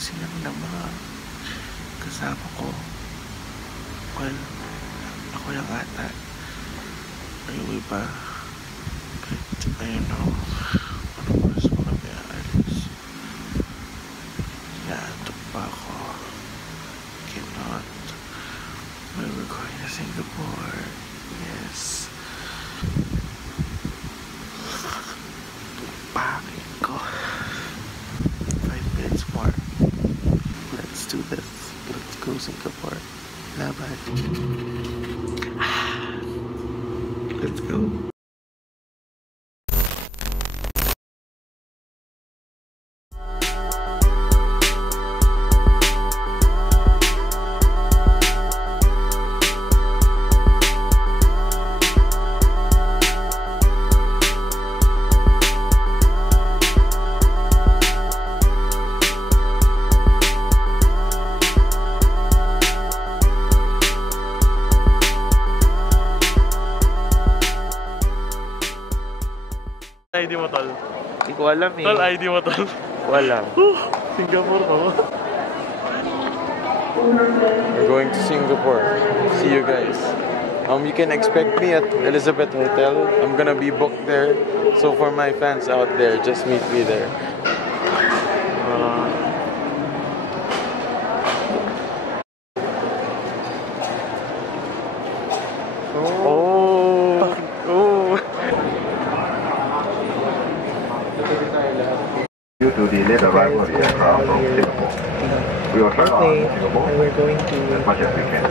kasi lang ng mga kasama ko. Well, ako lang ata. Ayun iba. But, ayun o. Ano oras mo kami aalis? Naantok pa ako. Cannot. Well, we're going to Singapore. Yes. Pangin ko. 5 minutes more. Let's do this. Let's go Singapore. Laban. Let's go. ID mo, tol? Hindi ko alam eh. Tol, ID mo, tol? Wala. Singapore pa mo. We're going to Singapore. See you guys. You can expect me at Elizabeth Hotel. I'm gonna be booked there. So for my fans out there, just meet me there. Due to delayed arrival of aircraft from Singapore. We will try to Singapore we're going to as much as we can.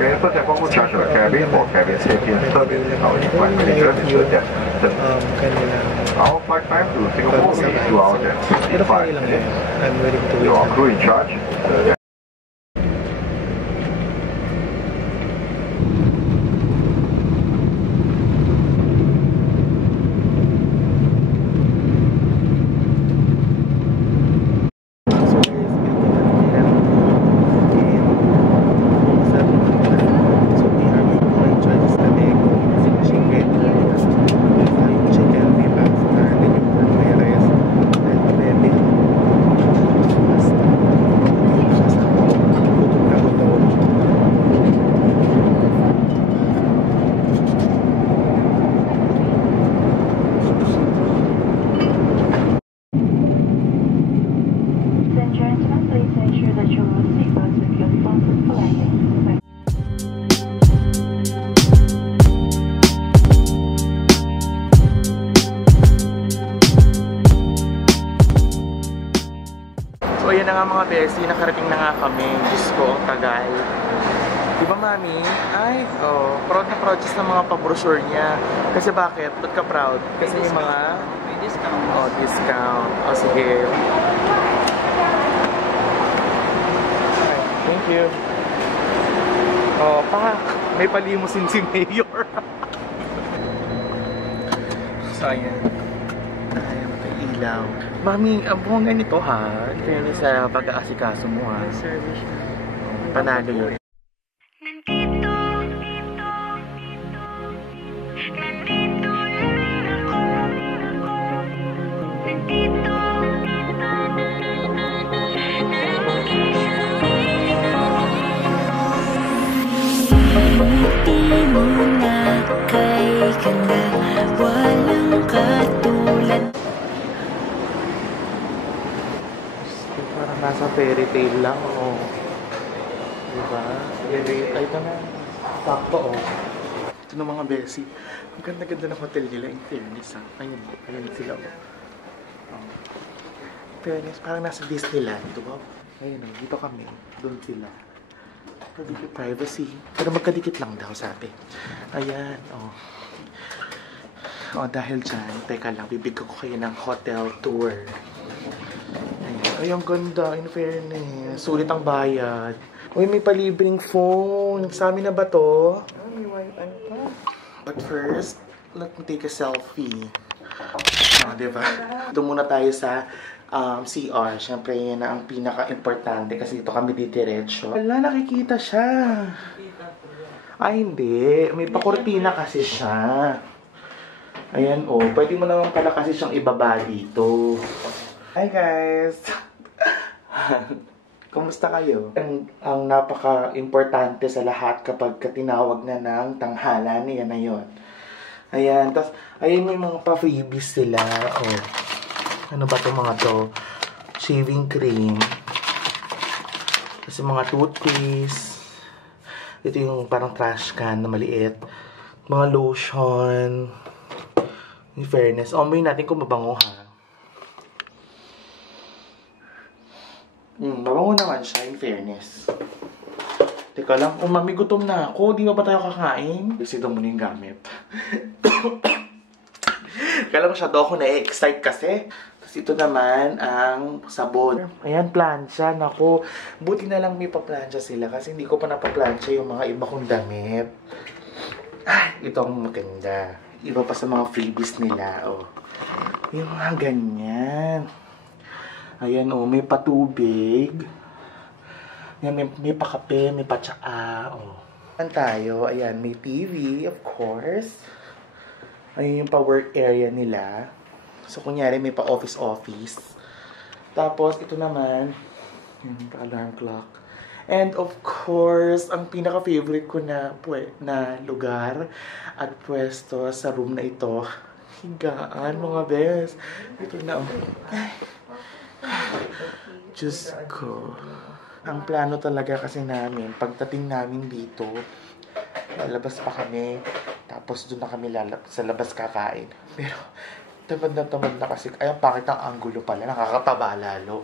Okay, first and foremost, charge of the cabin for cabin safety and service. Our flight manager, Mr. Jeff. Our flight time to Singapore is 2 hours and 55 minutes. I'm willing to Your crew in charge, Mr. So ayan na nga mga besi, nakarating na nga kami. Diyos ko, ang tagal. Diba mami? Ay, proud na proud sa mga pa-brochure niya. Kasi bakit? Ba't ka proud? Kasi may mga... May discount. Discount. Sige. Thank you. May palimusin si Mayor. So ayan. Ilaw. Mami, ang buong ganito ha. Kaya sa pag-aasikaso mo ha. Service. Panalo yun. Ngiti mo na kay ganda, walang katulad. Parang nasa fairy tale lang, diba? Ay, ito na. Sakto, Ito na mga besi. Ang ganda-ganda ng hotel nila, in fairness, ha? Ayun sila, fairness, parang nasa Disneyland, diba? Ayun, dito kami. Doon sila. Privacy. Pero magkadikit lang daw, sabi. Ayan, dahil dyan, teka lang, bibigyan ko kayo ng hotel tour. Ayan. Ay, ang ganda, in fairness. Sulit ang bayad. Uy, may palibreng phone. Sa amin na ba to? May wifi pa. But first, let me take a selfie. Diba? Ito muna tayo sa CR. Siyempre, yan ang pinaka-importante kasi dito kami didiretso. Wala, nakikita siya. Ay, hindi. May pakortina kasi siya. Ayan, pwede mo naman pala kasi siyang ibaba dito. Hi, guys. Kumusta kayo? Ang napaka-importante sa lahat kapag tinawag na ng tanghalan, yan na yun. Ayan, tapos, ayan may mga pa-freebies sila. Oh. Ano ba itong mga to? Shaving cream. Kasi mga toothpaste. Ito yung parang trash can na maliit. Mga lotion. In fairness, amoy natin kung mabango ha. Mabango naman siya, in fairness. Teka lang, kung mami gutom na ako, di ba tayo kakain? Kasi ito muna yung gamit. Kaya lang masyado ako na-excite kasi. Tapos ito naman ang sabon. Ayan, plancha. Naku, buti na lang may pa-plancha sila kasi hindi ko pa napa-plancha yung mga iba kong damit. Ay, ito ang maganda. Iba pa sa mga freebies nila, oh. Yung mga ganyan. Ayan, oh, may patubig. Ayan, may pakape, may patsaa, oh. Ayan tayo, ayan, may TV, of course. Ayan yung pa-work area nila. So, kunyari, may pa-office. Tapos, ito naman, yung pa-alarm clock. And of course, ang pinaka-favorite ko na lugar at pwesto sa room na ito, higaan, mga bes. Ito na, oh. Diyos ko. Ang plano talaga kasi namin, pagdating namin dito, lalabas pa kami, tapos doon na kami sa labas kakain. Pero, tamad na kasi, ayan, bakit ang angulo pala, nakakataba lalo.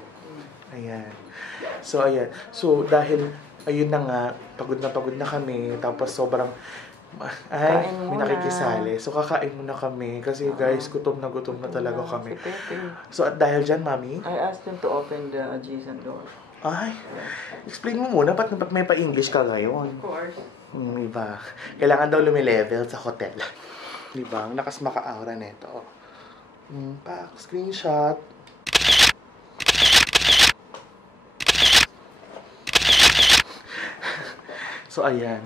Ayan. So, ayan. So, dahil, ayun na nga, pagod na kami, tapos sobrang, ay, may nakikisali. So, kakain muna kami. Kasi, guys, gutom na talaga kami. So, at dahil dyan, Mami? I asked them to open the adjacent door. Ay, explain mo muna, ba't may pa-English ka ngayon? Of course. Diba? Kailangan daw lumilevel sa hotel. Diba? Ang lakas maka-aura neto. Screenshot. So, ayan.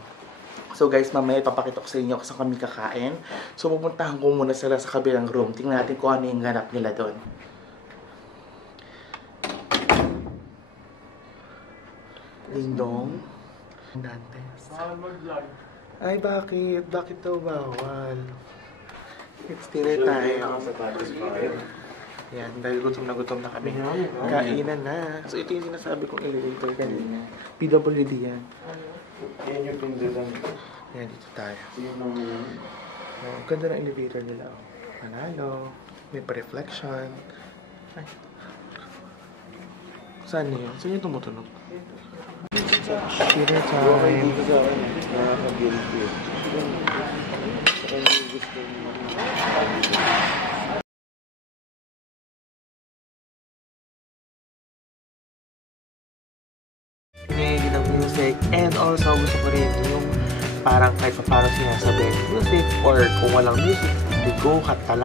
So, guys, mamaya ipapakita ko sa inyo kung saan kami kakain. So, pupuntahan ko muna sila sa kabilang room. Tingnan natin kung ano yung ganap nila doon. Ding-dong. Dantes. Ay, bakit? Bakit daw bawal? It's dinner time. Yan, dahil gutom na kami. Kainan na. So, ito yung sinasabi kong elevator kanina. PWD yan. Yan yung pindutan. Yan, dito tayo. Oh, ganda ng elevator nila. Oh. Manalo. May pa-reflection. Ay. Saan niyo? Saan yung tumutunog? Dinner time. Dito sa akin, nakaka-guilty. Sa kanya gusto mo. Pinili ng music, and also gusto ko rin yung parang kahit pa parang sinasabi music or kung walang music, go, kanta lang.